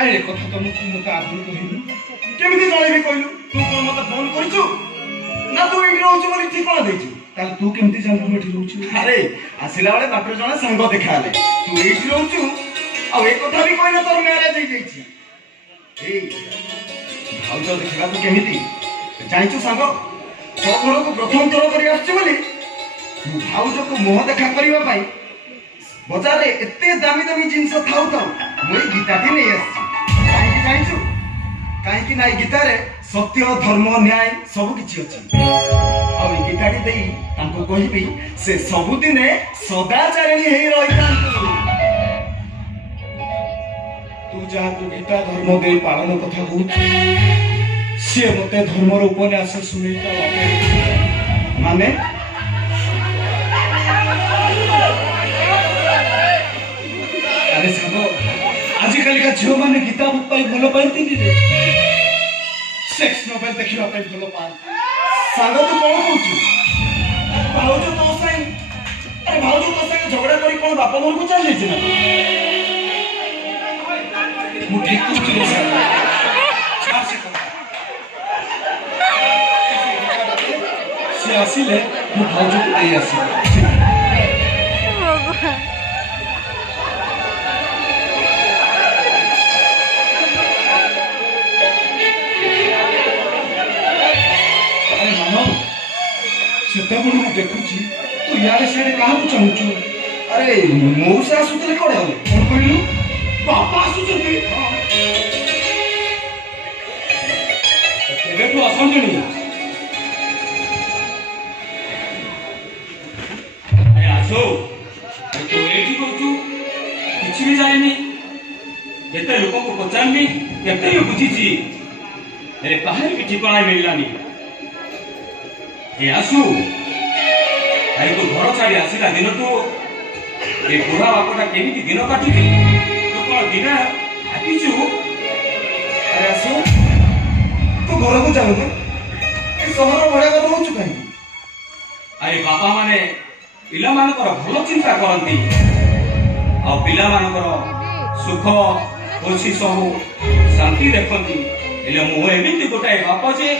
अरे कथा तुमको मत आगु कहलु केमिति जणेबी कहलु तू कोन मत फोन करिछु ना तू एठी रहउछु बोली ठिकाना देछु ताल तू केमिति जानलु एठी रहउछु अरे आसिला बेले बाटर जणे संग देखाले तू एठी रहउछु आ ए कथा भी कहले तोर मैरिज हो जाईछि ए भाउज देखिबा तू केमिति जानिछु संग तो घर को प्रथम थर करी आछि बोली भाउज को मुह देखा करबा पाई बाजार रे एते दामी दामी जिंस थाउ थाउ मोई गीताटी नै आछि काहे जानिछु काहे कि नाई गीता रे सत्य धर्म न्याय सब किछि अछि आ ई गीताटी देई तांको कहिबी से सब दिने सदाचारिणी हेई रहितांतु तू जा तू गीता धर्म देई पालन कथा कहू से मते धर्म रो उपन्यास सुनिता बापे माने अरे सागो आजिकल का झियो माने गीता बुक पाई भलो पाइती रे सेक्स नोवेल देखिबा पाई भलो पान सागो तू कोन कहूछु भाउज तो साई अरे भाउज तो साई झगड़ा करी कोन बाप घर को चल जेछि ना मु ठीक कुछ रे सागो छाप से से आसीले मु भाउज को देई आसी सेतबुल मु देखुची तू यारे सेडे काहू चाहूचु अरे मौसा आसुतले कोडे होले कोन कहलु बापा आसुचंती तेरे तो असंजनी अरे आसो तो एठी कहू किछि भी जाने केते लोक को पचारनी केते यो बुझीची अरे काहे भी ठिकाना मिललानी ए आसु आई तो घर छाड़ी आसिला दिन तो ए बुढ़ा बापटा केमिति दिन काटुची तो कोन दिन हापिछु अरे आसु तू घर को जाऊ ए शहर भड़ा कर रहउछु काई अरे बापा माने पिला मानकर भलो चिंता करंती आ पिला मानकर सुख खुशी सब शांति देखंती एले मु एमिति गोटाए बापा जे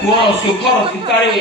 पुअर सुखर सुतारे